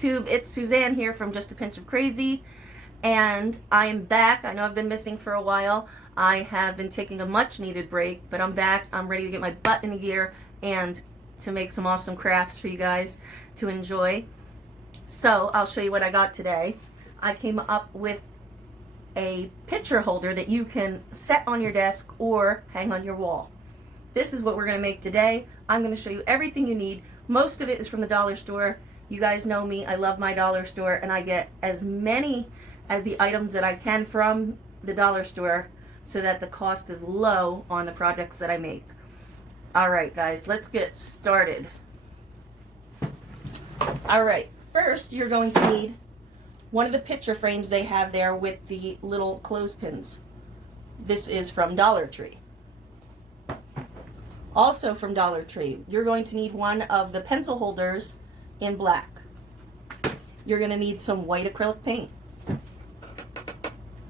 YouTube, it's Suzanne here from Just a Pinch of Crazy, and I'm back. I know I've been missing for a while. I have been taking a much needed break, but I'm back. I'm ready to get my butt in gear and to make some awesome crafts for you guys to enjoy. So I'll show you what I got today. I came up with a picture holder that you can set on your desk or hang on your wall. This is what we're going to make today. I'm going to show you everything you need. Most of it is from the dollar store. You guys know me. I love my dollar store, and I get as many as the items that I can from the dollar store so that the cost is low on the projects that I make. All right, guys, let's get started. All right, first you're going to need one of the picture frames they have there with the little clothespins. This is from Dollar Tree. Also from Dollar Tree, you're going to need one of the pencil holders in black. You're going to need some white acrylic paint,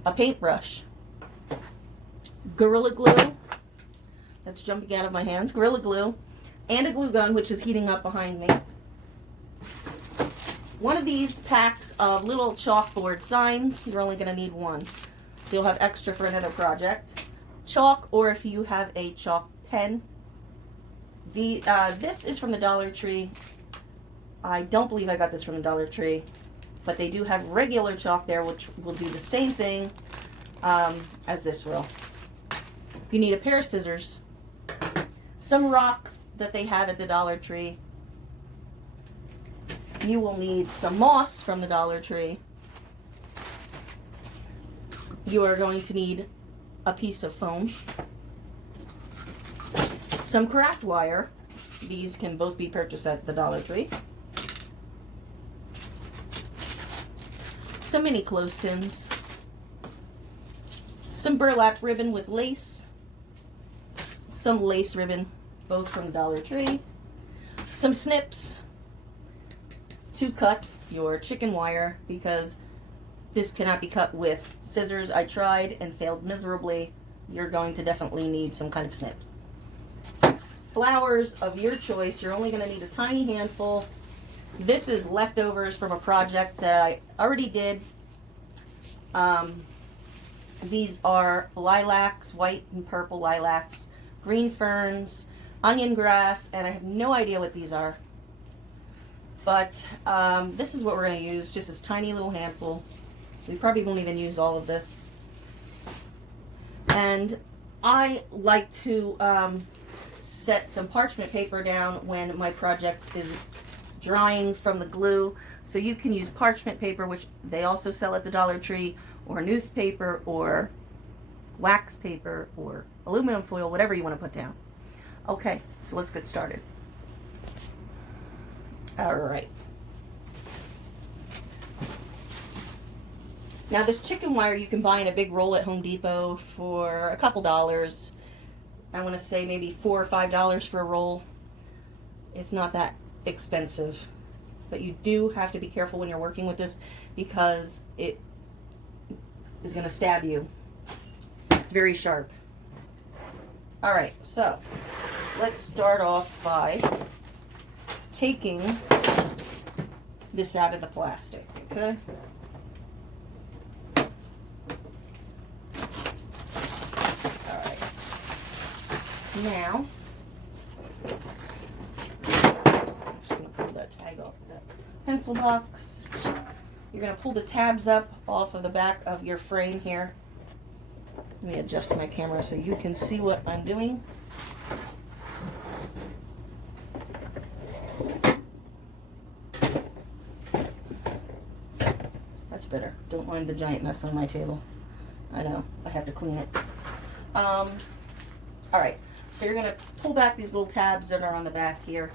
a paintbrush, Gorilla Glue, that's jumping out of my hands, Gorilla Glue, and a glue gun, which is heating up behind me. One of these packs of little chalkboard signs, you're only going to need one, so you'll have extra for another project. Chalk, or if you have a chalk pen. This is from the Dollar Tree. I don't believe I got this from the Dollar Tree, but they do have regular chalk there, which will do the same thing as this will. You need a pair of scissors, some rocks that they have at the Dollar Tree. You will need some moss from the Dollar Tree. You are going to need a piece of foam, some craft wire. These can both be purchased at the Dollar Tree. Some mini clothespins. Some burlap ribbon with lace. Some lace ribbon, both from Dollar Tree. Some snips to cut your chicken wire, because this cannot be cut with scissors. I tried and failed miserably. You're going to definitely need some kind of snip. Flowers of your choice. You're only going to need a tiny handful. This is leftovers from a project that I already did. These are lilacs, white and purple lilacs, green ferns, onion grass, and I have no idea what these are. But this is what we're going to use, just this tiny little handful. We probably won't even use all of this. And I like to set some parchment paper down when my project is drying from the glue. So you can use parchment paper, which they also sell at the Dollar Tree, or newspaper, or wax paper, or aluminum foil, whatever you want to put down. Okay, so let's get started. All right. Now this chicken wire you can buy in a big roll at Home Depot for a couple dollars. I want to say maybe $4 or $5 for a roll. It's not that expensive, but you do have to be careful when you're working with this because it is going to stab you. It's very sharp. All right, so let's start off by taking this out of the plastic, okay? Now, I'm just going to pull that tag off of that pencil box. You're going to pull the tabs up off of the back of your frame here. Let me adjust my camera so you can see what I'm doing. That's better. Don't mind the giant mess on my table. I know, I have to clean it. All right. So you're going to pull back these little tabs that are on the back here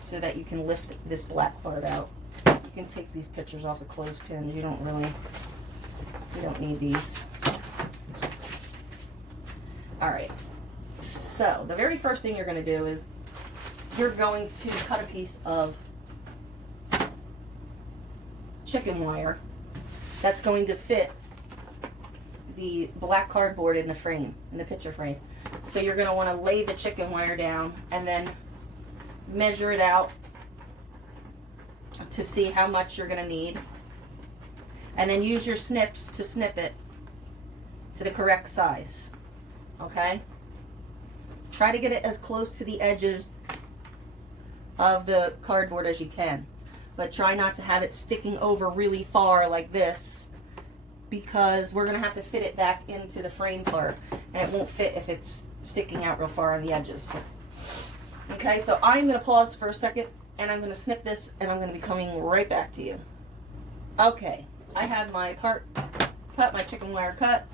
so that you can lift this black part out. You can take these pictures off the clothespin. You don't need these. All right. So the very first thing you're going to do is you're going to cut a piece of chicken wire that's going to fit the black cardboard in the frame, in the picture frame. So you're going to want to lay the chicken wire down and then measure it out to see how much you're going to need. And then use your snips to snip it to the correct size. Okay? Try to get it as close to the edges of the cardboard as you can. But try not to have it sticking over really far like this, because we're going to have to fit it back into the frame part. And it won't fit if it's sticking out real far on the edges. Okay, so I'm going to pause for a second and I'm going to snip this and I'm going to be coming right back to you. Okay, I have my part cut, my chicken wire cut.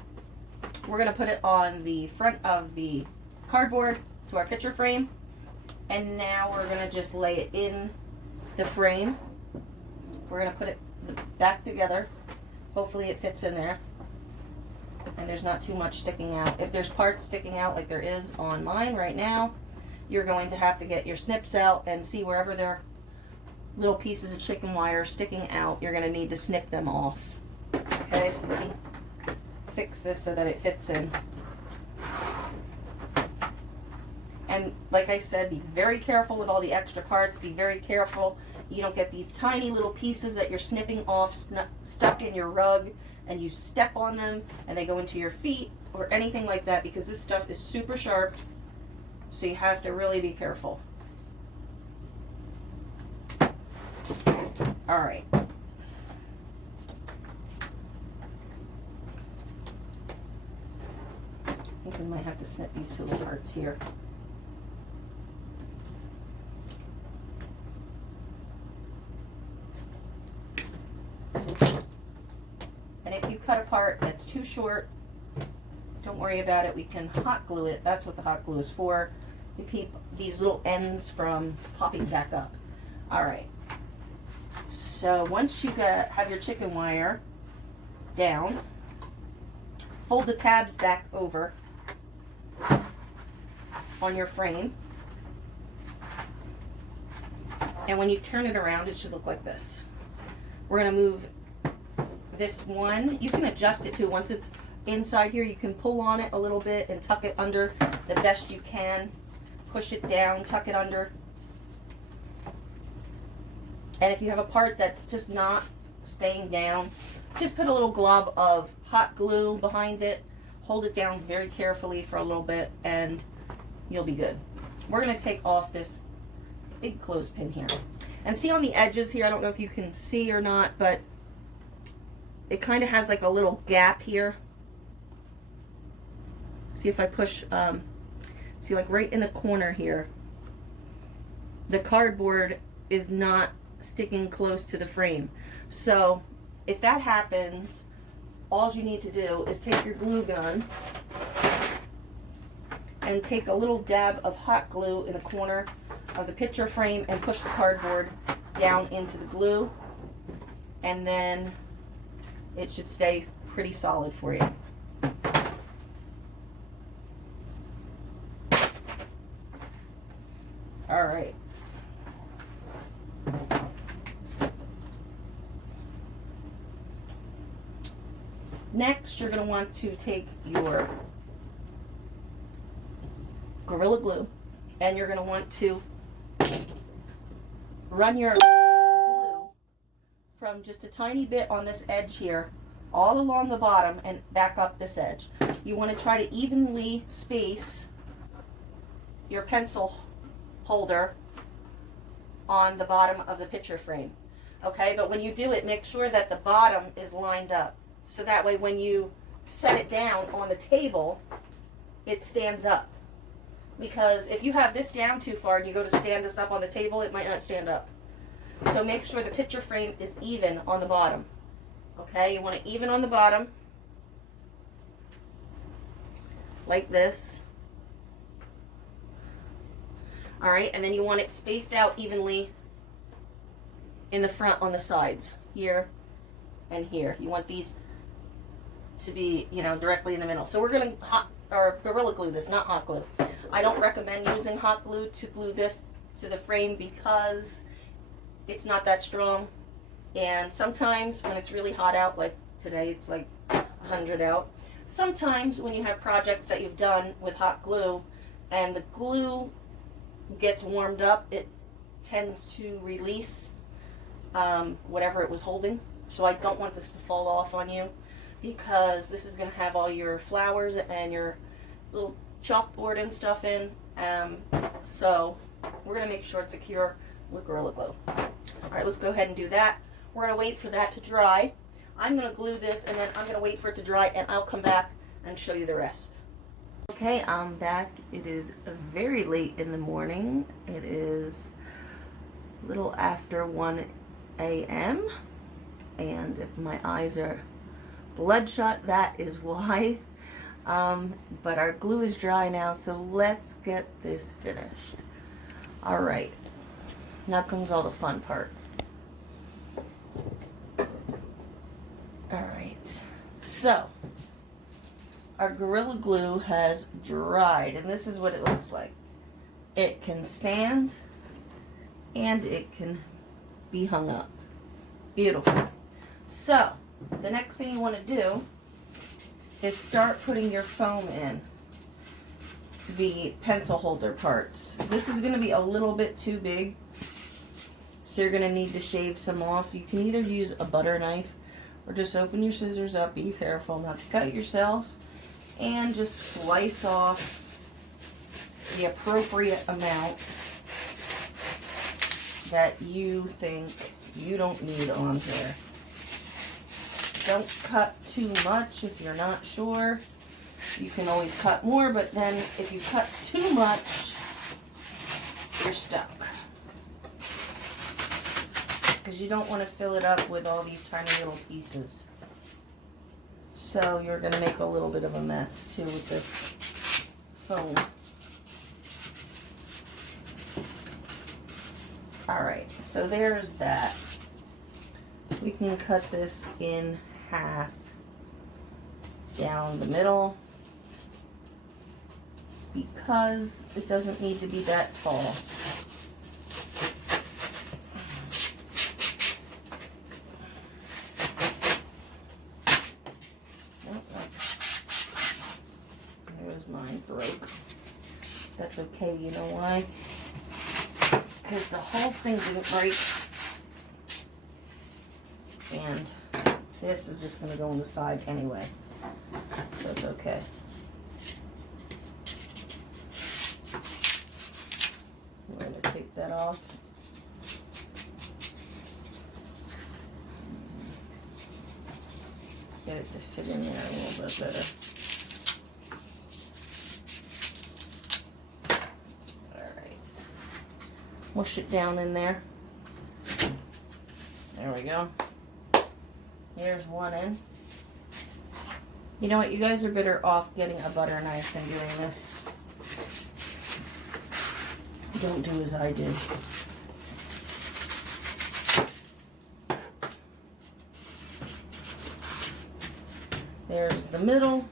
We're going to put it on the front of the cardboard to our picture frame. And now we're going to just lay it in the frame. We're going to put it back together. Hopefully it fits in there. And there's not too much sticking out. If there's parts sticking out like there is on mine right now, you're going to have to get your snips out and see wherever there are little pieces of chicken wire sticking out, you're going to need to snip them off. Okay, so let me fix this so that it fits in. And like I said, be very careful with all the extra parts. Be very careful you don't get these tiny little pieces that you're snipping off stuck in your rug and you step on them and they go into your feet or anything like that, because this stuff is super sharp. So you have to really be careful. All right. I think we might have to snip these two little parts here. And if you cut a part that's too short, don't worry about it. We can hot glue it. That's what the hot glue is for, to keep these little ends from popping back up. All right. So once you have your chicken wire down, fold the tabs back over on your frame. And when you turn it around, it should look like this. We're going to move this one. You can adjust it too. Once it's inside here, you can pull on it a little bit and tuck it under the best you can. Push it down, tuck it under. And if you have a part that's just not staying down, just put a little glob of hot glue behind it. Hold it down very carefully for a little bit and you'll be good. We're going to take off this big clothespin here. And see on the edges here, I don't know if you can see or not, but it kind of has like a little gap here. See if I push, see like right in the corner here, the cardboard is not sticking close to the frame. So if that happens, all you need to do is take your glue gun and take a little dab of hot glue in the corner of the picture frame and push the cardboard down into the glue, and then it should stay pretty solid for you. All right. Next, you're going to want to take your Gorilla Glue and you're going to want to run your glue from just a tiny bit on this edge here all along the bottom and back up this edge. You want to try to evenly space your pencil holder on the bottom of the picture frame. Okay, but when you do it, make sure that the bottom is lined up. So that way when you set it down on the table, it stands up. Because if you have this down too far and you go to stand this up on the table, it might not stand up. So make sure the picture frame is even on the bottom. Okay, you want it even on the bottom, like this. All right, and then you want it spaced out evenly in the front on the sides, here and here. You want these to be, you know, directly in the middle. So we're going to Gorilla Glue this, not hot glue. I don't recommend using hot glue to glue this to the frame because it's not that strong. And sometimes when it's really hot out, like today, it's like 100 out. Sometimes when you have projects that you've done with hot glue and the glue gets warmed up, it tends to release whatever it was holding. So I don't want this to fall off on you, because this is going to have all your flowers and your little chalkboard and stuff in. So we're going to make sure it's secure with Gorilla Glue. Alright, let's go ahead and do that. We're going to wait for that to dry. I'm going to glue this, and then I'm going to wait for it to dry, and I'll come back and show you the rest. Okay, I'm back. It is very late in the morning. It is a little after 1 a.m. and if my eyes are bloodshot, that is why. But our glue is dry now, so let's get this finished. Alright, now comes all the fun part. Alright, so our Gorilla Glue has dried, and this is what it looks like. It can stand and it can be hung up. Beautiful. So the next thing you want to do is start putting your foam in the pencil holder parts. This is going to be a little bit too big, so you're going to need to shave some off. You can either use a butter knife or just open your scissors up. Be careful not to cut yourself, and just slice off the appropriate amount that you think you don't need on here. Don't cut too much if you're not sure. You can always cut more, but then if you cut too much, you're stuck. Because you don't want to fill it up with all these tiny little pieces. So you're going to make a little bit of a mess too with this foam. Alright, so there's that. We can cut this in half down the middle, because it doesn't need to be that tall. There's mine broke. That's okay, you know why? Because the whole thing didn't break. And this is just going to go on the side anyway. So it's okay. I'm going to take that off. Get it to fit in there a little bit better. Alright. Mush it down in there. There we go. Here's one in. You know what? You guys are better off getting a butter knife than doing this. Don't do as I did. There's the middle.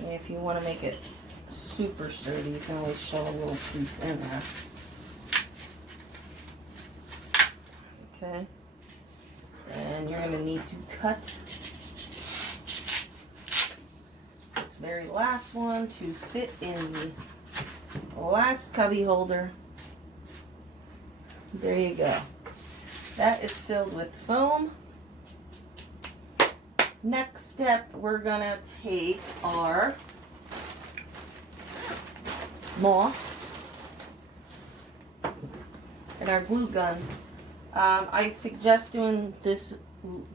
And if you want to make it super sturdy, you can always shove a little piece in there. Okay. And you're going to need to cut this very last one to fit in the last cubby holder. There you go. That is filled with foam. Next step, we're going to take our moss and our glue gun. I suggest doing this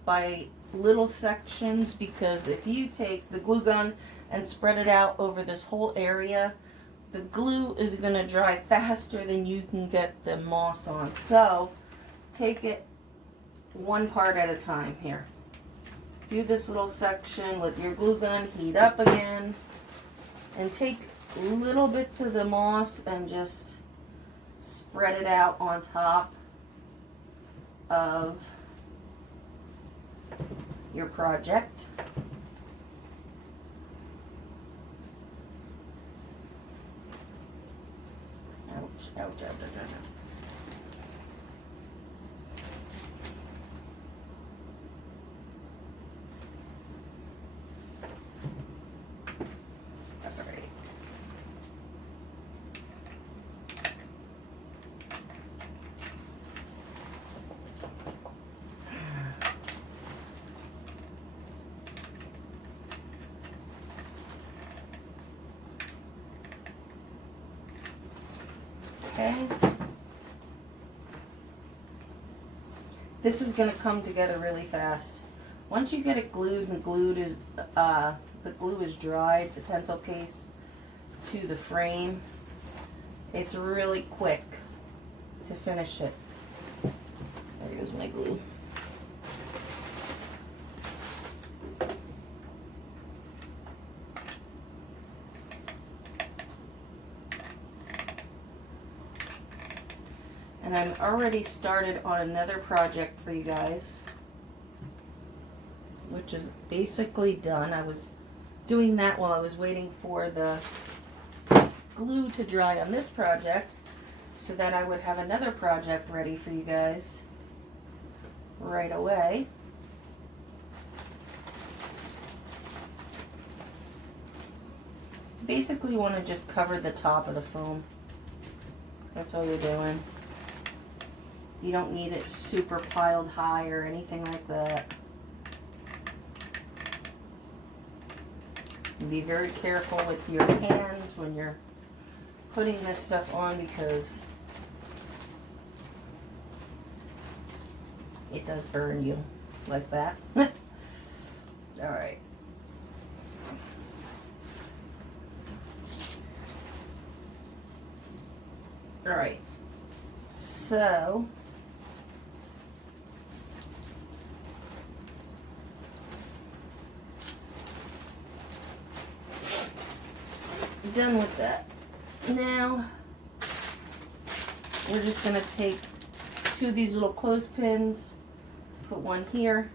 by little sections, because if you take the glue gun and spread it out over this whole area, the glue is going to dry faster than you can get the moss on. So take it one part at a time here. Do this little section with your glue gun, heat up again, and take little bits of the moss and just spread it out on top of your project. Ouch, ouch, ouch, ouch, ouch. Okay. This is going to come together really fast. Once you get it glued and the glue is dried, the pencil case to the frame, it's really quick to finish it. There goes my glue. And I'm already started on another project for you guys, which is basically done. I was doing that while I was waiting for the glue to dry on this project so that I would have another project ready for you guys right away. Basically you want to just cover the top of the foam. That's all you're doing. You don't need it super piled high or anything like that. And be very careful with your hands when you're putting this stuff on because it does burn you like that. Alright. Alright. So done with that. Now we're just going to take two of these little clothespins, put one here,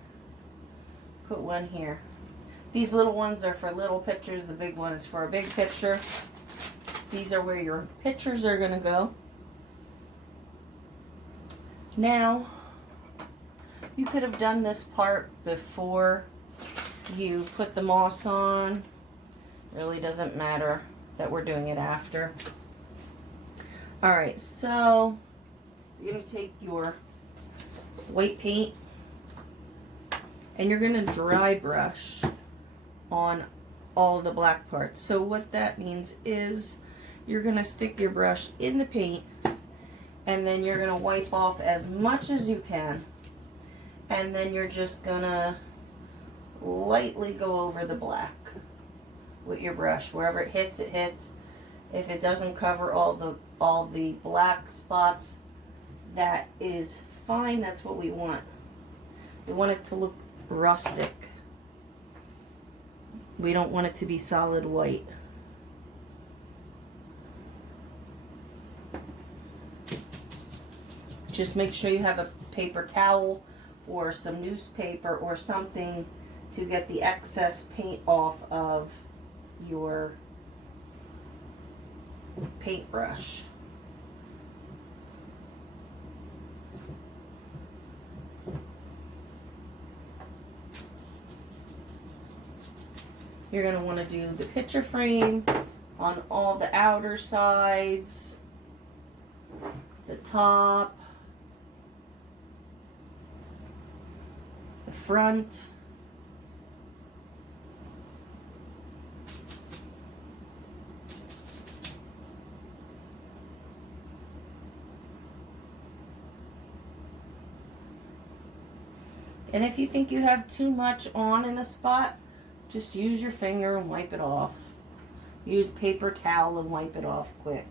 put one here. These little ones are for little pictures, the big one is for a big picture. These are where your pictures are going to go. Now, you could have done this part before you put the moss on. Really doesn't matter that we're doing it after. Alright, so you're going to take your white paint and you're going to dry brush on all of the black parts. So what that means is you're going to stick your brush in the paint and then you're going to wipe off as much as you can. And then you're just going to lightly go over the black with your brush. Wherever it hits, it hits. If it doesn't cover all the black spots, that is fine. That's what we want. We want it to look rustic. We don't want it to be solid white. Just make sure you have a paper towel or some newspaper or something to get the excess paint off of your paintbrush. You're going to want to do the picture frame on all the outer sides, the top, the front, and if you think you have too much on in a spot, just use your finger and wipe it off. Use paper towel and wipe it off quick.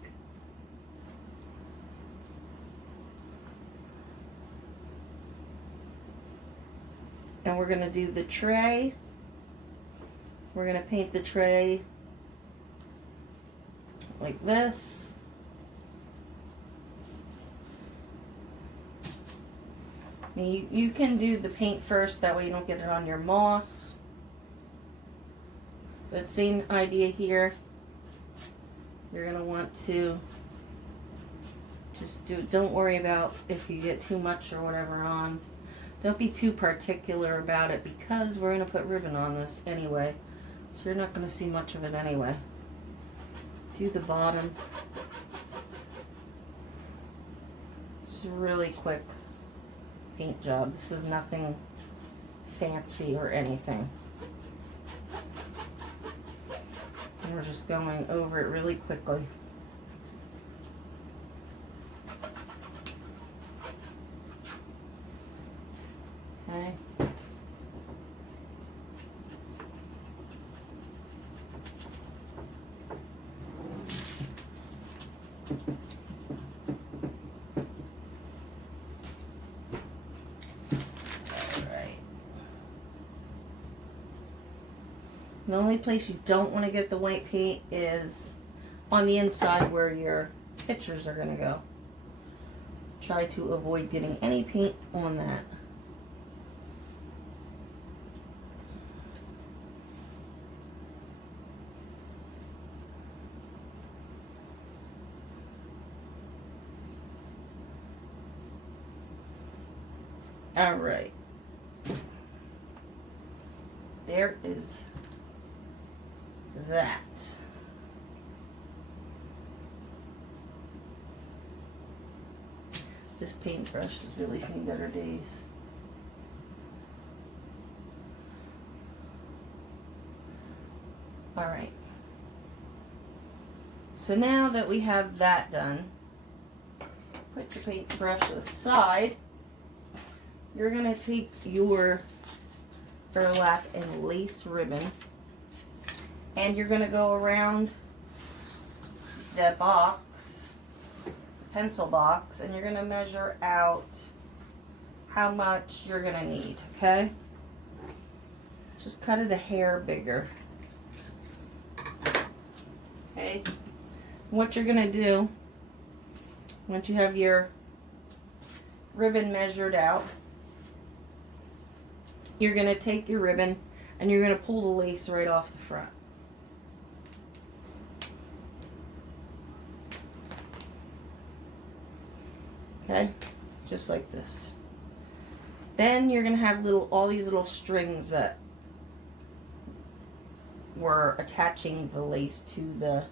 And we're going to do the tray. We're going to paint the tray like this. You can do the paint first, that way you don't get it on your moss. But same idea here. You're going to want to just don't worry about if you get too much or whatever on. Don't be too particular about it because we're going to put ribbon on this anyway. So you're not going to see much of it anyway. Do the bottom. It's a really quick paint job. This is nothing fancy or anything. And we're just going over it really quickly. Okay. The only place you don't want to get the white paint is on the inside where your pictures are going to go. Try to avoid getting any paint on that. All right. There is that. This paintbrush has really seen better days. All right. So now that we have that done, put your paintbrush aside. You're going to take your burlap and lace ribbon, and you're going to go around the box, pencil box, and you're going to measure out how much you're going to need, okay? Just cut it a hair bigger. Okay? What you're going to do, once you have your ribbon measured out, you're going to take your ribbon and you're going to pull the lace right off the front. Okay? Just like this. Then you're going to have all these little strings that were attaching the lace to the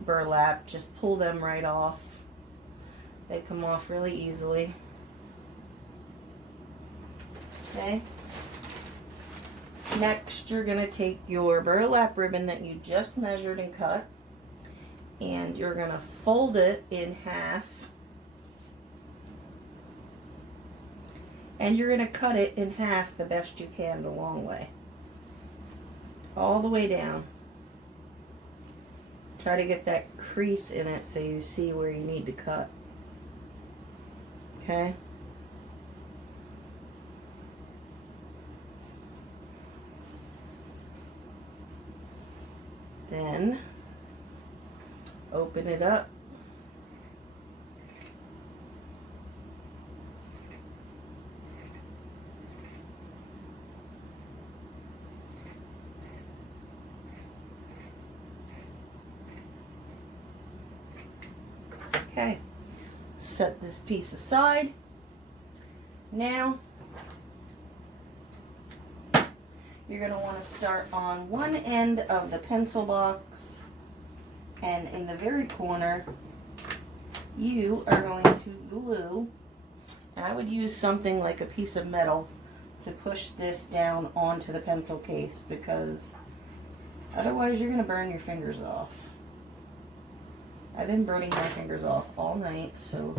burlap. Just pull them right off. They come off really easily. Okay. Next, you're going to take your burlap ribbon that you just measured and cut, and you're going to fold it in half, and you're going to cut it in half the best you can the long way, all the way down. Try to get that crease in it so you see where you need to cut. Okay. Then open it up. Okay, set this piece aside. Now you're going to want to start on one end of the pencil box, and in the very corner you are going to glue, and I would use something like a piece of metal to push this down onto the pencil case, because otherwise you're going to burn your fingers off. I've been burning my fingers off all night, so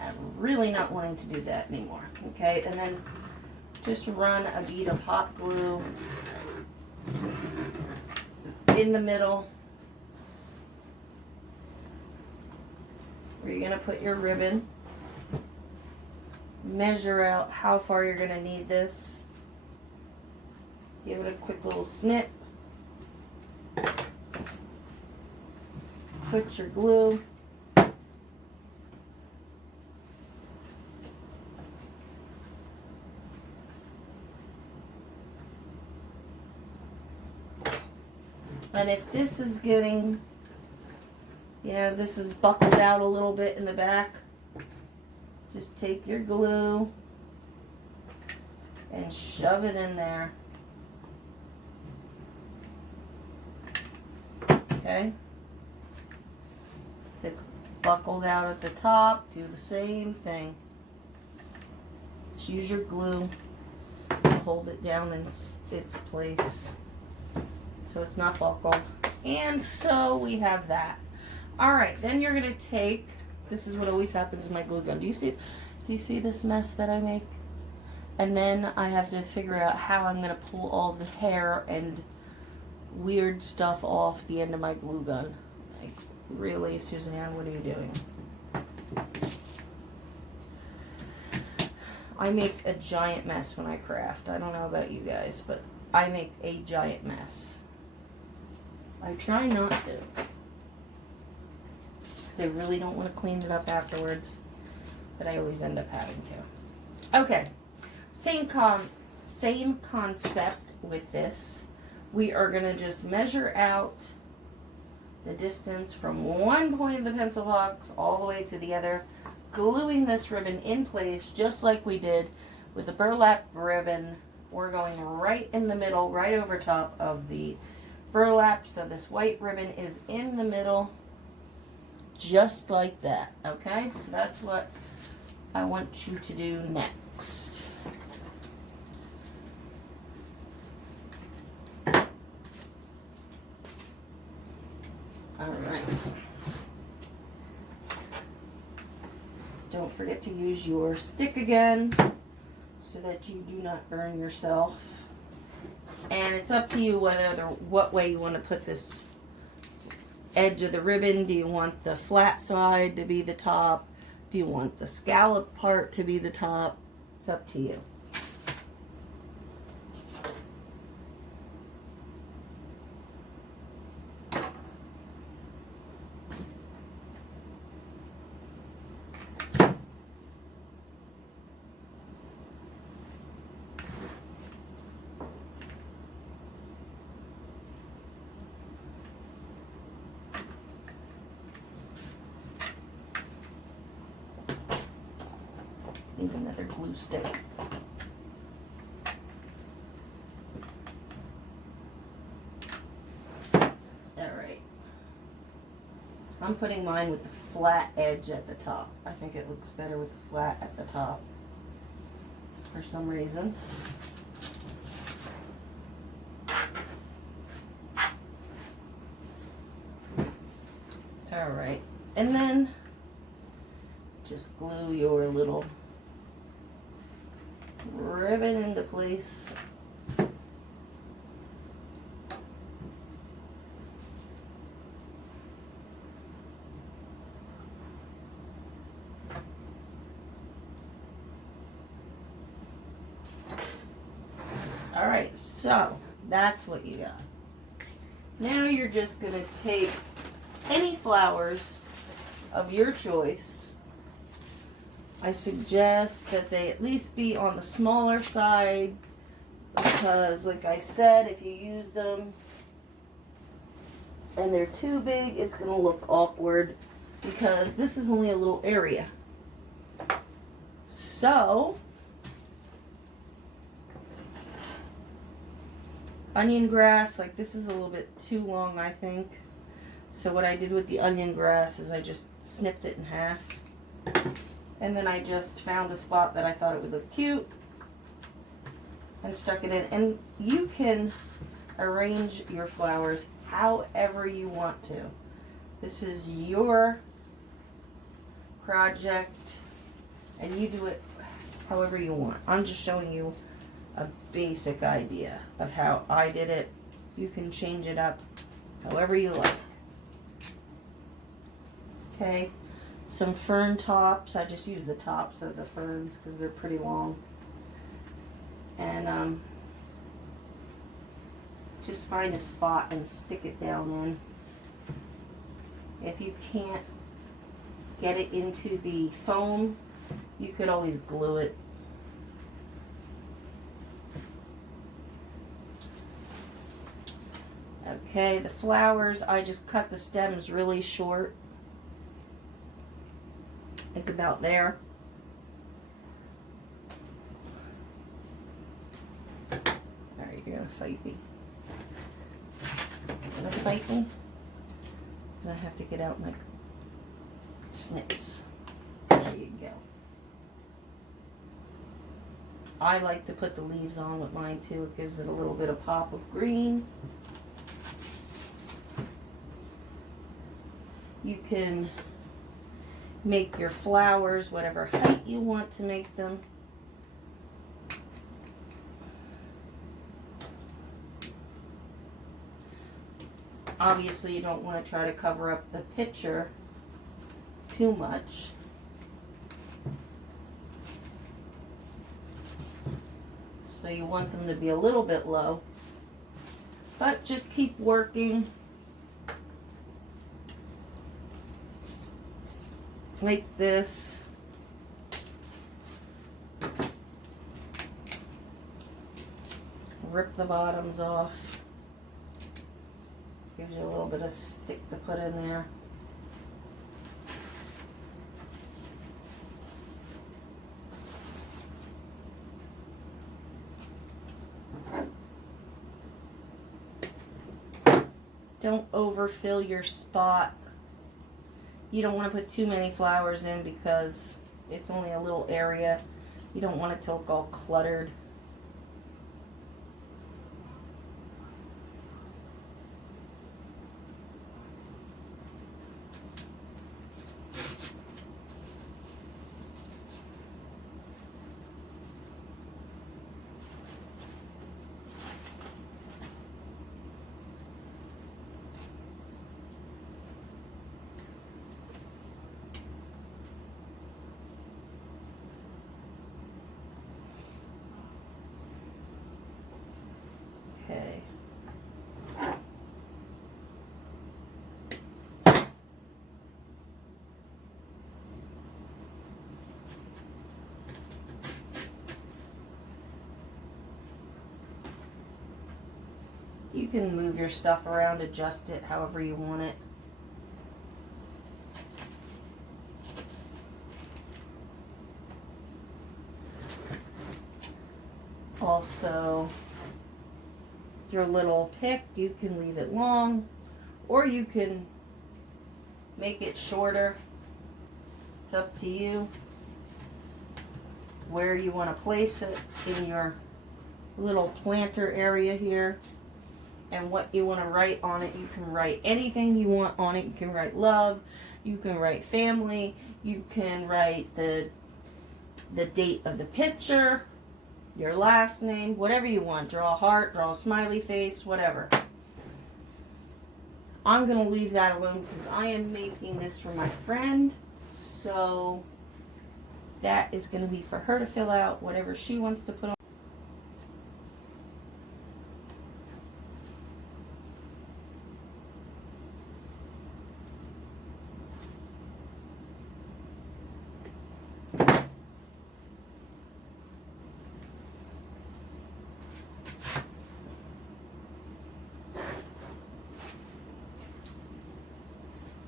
I'm really not wanting to do that anymore. Okay, and then just run a bead of hot glue in the middle where you're going to put your ribbon. Measure out how far you're going to need this. Give it a quick little snip. Put your glue. And if this is getting, this is buckled out a little bit in the back, just take your glue and shove it in there. Okay? If it's buckled out at the top, do the same thing. Just use your glue and hold it down in its place so it's not buckled. And so we have that. Alright, then you're going to take This is what always happens in my glue gun. Do you see this mess that I make? And then I have to figure out how I'm going to pull all the hair and weird stuff off the end of my glue gun. Like, really, Suzanne, what are you doing? I make a giant mess when I craft. I don't know about you guys, but I make a giant mess. I try not to, because I really don't want to clean it up afterwards, but I always end up having to. Okay, same concept with this. We are going to just measure out the distance from one point of the pencil box all the way to the other, gluing this ribbon in place just like we did with the burlap ribbon. We're going right in the middle, right over top of the burlap, so this white ribbon is in the middle, just like that. Okay, so that's what I want you to do next. All right. Don't forget to use your stick again so that you do not burn yourself. And it's up to you what way you want to put this edge of the ribbon. Do you want the flat side to be the top? Do you want the scallop part to be the top? It's up to you. Need another glue stick. Alright. I'm putting mine with the flat edge at the top. I think it looks better with the flat at the top for some reason. Alright. And then just glue your little ribbon into place. All right, so that's what you got. Now you're just going to take any flowers of your choice. I suggest that they at least be on the smaller side, because like I said, if you use them and they're too big, it's going to look awkward, because this is only a little area. So onion grass, like this is a little bit too long, I think. So what I did with the onion grass is I just snipped it in half. And then I just found a spot that I thought it would look cute and stuck it in. And you can arrange your flowers however you want to. This is your project and you do it however you want. I'm just showing you a basic idea of how I did it. You can change it up however you like. Okay. Some fern tops. I just use the tops of the ferns because they're pretty long. And just find a spot and stick it down in. If you can't get it into the foam, you could always glue it. Okay, the flowers, I just cut the stems really short. Like about there. Alright, you're gonna fight me. You're gonna fight me? And I have to get out my snips. There you go. I like to put the leaves on with mine too. It gives it a little bit of pop of green. You can make your flowers whatever height you want to make them. Obviously, you don't want to try to cover up the picture too much. So you want them to be a little bit low. But just keep working. Like this. Rip the bottoms off. Gives you a little bit of stick to put in there. Don't overfill your spot. You don't want to put too many flowers in because it's only a little area. You don't want it to look all cluttered. Okay. You can move your stuff around, adjust it however you want it. Also, your little pick, you can leave it long, or you can make it shorter. It's up to you where you want to place it in your little planter area here, and what you want to write on it. You can write anything you want on it. You can write love, you can write family, you can write the date of the picture, your last name, whatever you want. Draw a heart, draw a smiley face, whatever. I'm going to leave that alone because I am making this for my friend. So that is going to be for her to fill out whatever she wants to put on.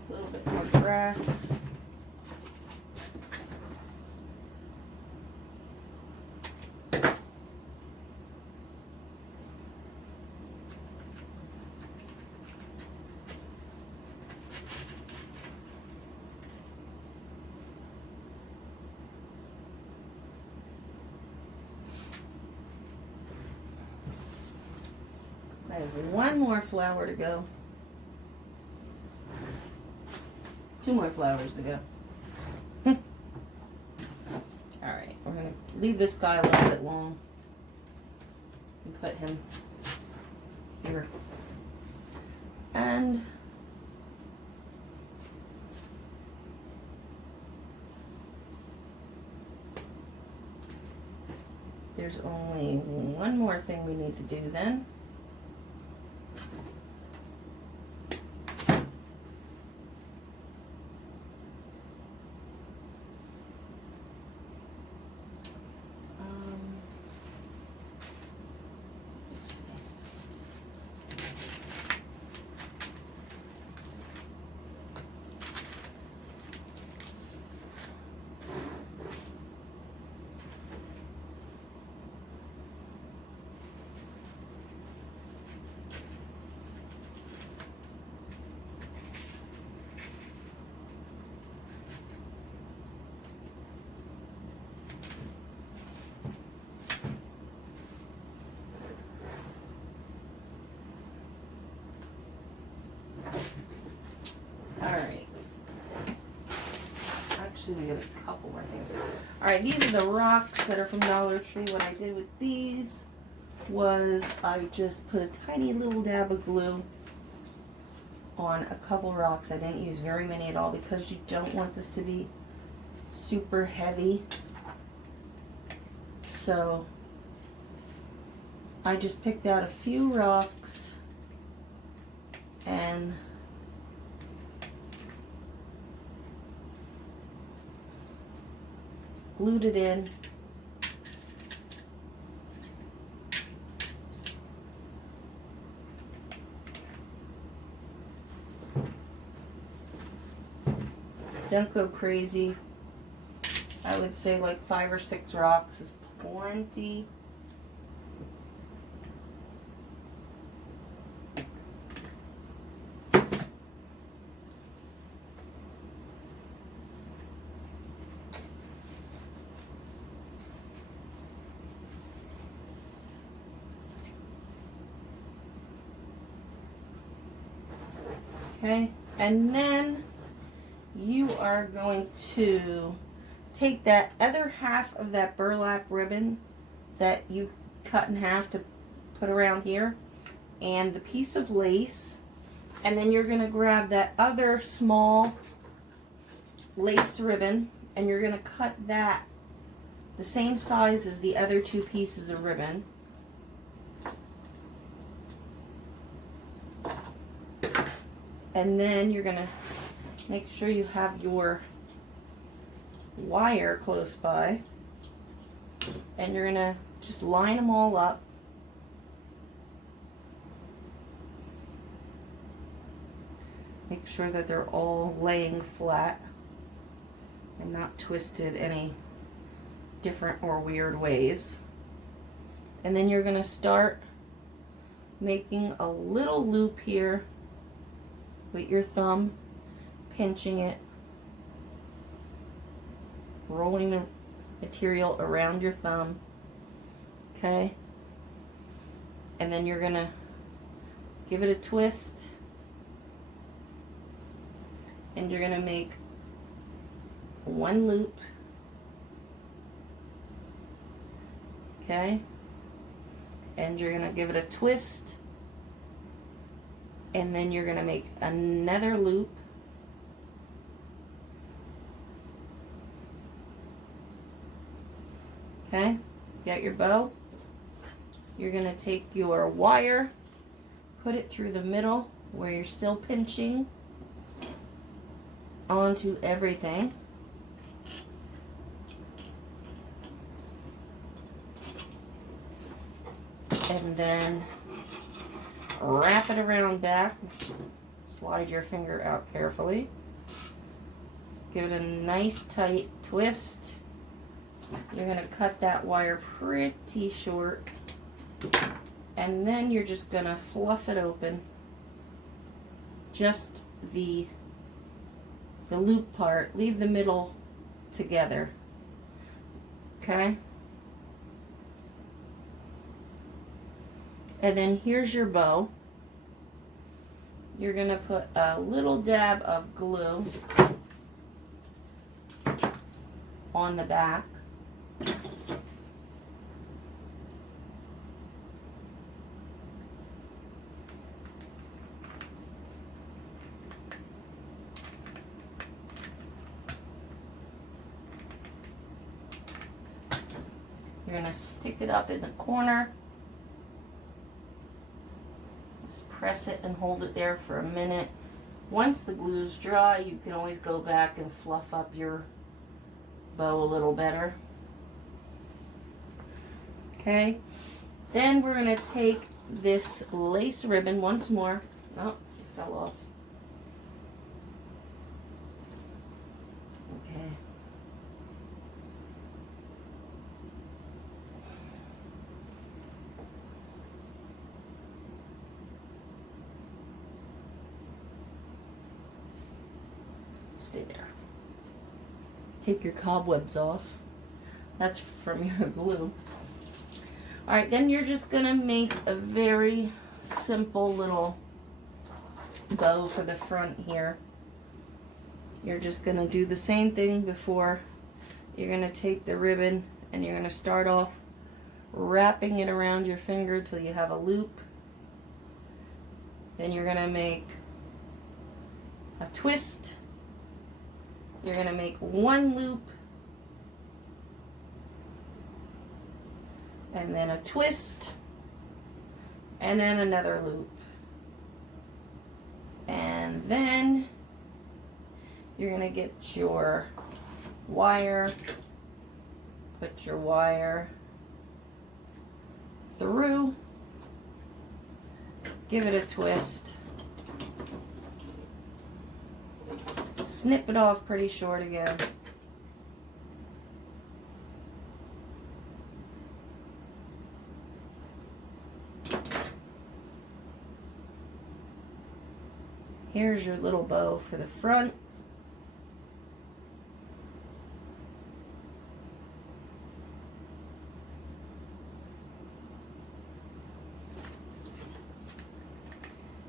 A little bit more grass. I have one more flower to go. Two more flowers to go. Alright, we're going to leave this guy a little bit long and put him here. And there's only one more thing we need to do then. Alright, these are the rocks that are from Dollar Tree. What I did with these was I just put a tiny little dab of glue on a couple rocks. I didn't use very many at all because you don't want this to be super heavy. So I just picked out a few rocks and glued it in. Don't go crazy. I would say like 5 or 6 rocks is plenty. Okay, and then you are going to take that other half of that burlap ribbon that you cut in half to put around here and the piece of lace, and then you're going to grab that other small lace ribbon and you're going to cut that the same size as the other 2 pieces of ribbon. And then you're going to make sure you have your wire close by. And you're going to just line them all up. Make sure that they're all laying flat and not twisted any different or weird ways. And then you're going to start making a little loop here with your thumb, pinching it, rolling the material around your thumb, okay? And then you're gonna give it a twist, and you're gonna make 1 loop, okay? And you're gonna give it a twist, and then you're going to make another loop, okay? You got your bow. You're going to take your wire, put it through the middle where you're still pinching onto everything. And then wrap it around back. Slide your finger out carefully. Give it a nice tight twist. You're going to cut that wire pretty short. And then you're just going to fluff it open. Just the loop part. Leave the middle together. Okay? And then here's your bow. You're going to put a little dab of glue on the back. You're going to stick it up in the corner. Press it and hold it there for a minute. Once the glue's dry, you can always go back and fluff up your bow a little better. Okay, then we're going to take this lace ribbon once more. Oh, it fell off. Okay. Stay there. Take your cobwebs off. That's from your glue. Alright, then you're just going to make a very simple little bow for the front here. You're just going to do the same thing before. you're going to take the ribbon and you're going to start off wrapping it around your finger till you have a loop. Then you're going to make a twist. You're going to make one loop and then a twist and then another loop. And then you're going to get your wire, put your wire through, give it a twist, snip it off pretty short again. Here's your little bow for the front.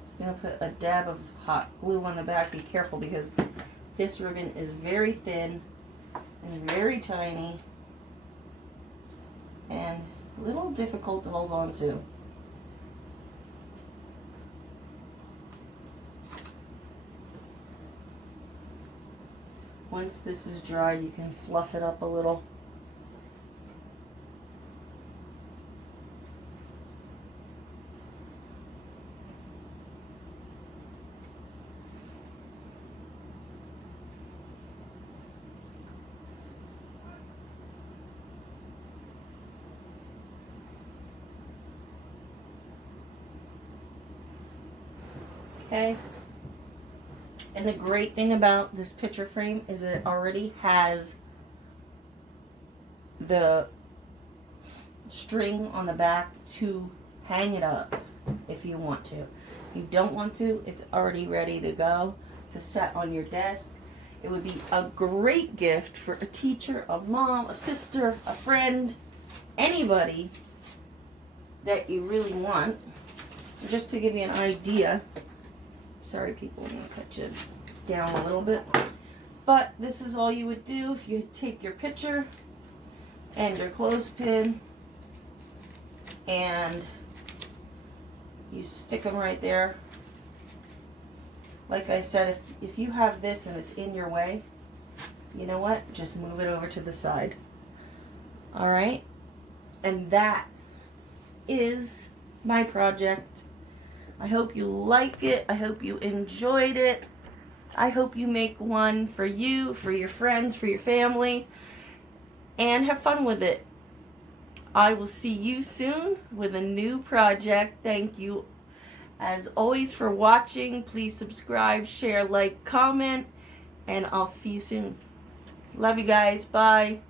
Just gonna put a dab of hot glue on the back. Be careful because this ribbon is very thin and very tiny and a little difficult to hold on to. Once this is dry, you can fluff it up a little. Okay. And the great thing about this picture frame is that it already has the string on the back to hang it up if you want to. If you don't want to, it's already ready to go to set on your desk. It would be a great gift for a teacher, a mom, a sister, a friend, anybody that you really want. Just to give you an idea. Sorry people, I'm going to cut you down a little bit. But this is all you would do if you take your picture and your clothespin and you stick them right there. Like I said, if you have this and it's in your way, you know what? Just move it over to the side. Alright? And that is my project. I hope you like it. I hope you enjoyed it. I hope you make one for you, for your friends, for your family, and have fun with it. I will see you soon with a new project. Thank you, as always, for watching. Please subscribe, share, like, comment, and I'll see you soon. Love you guys. Bye.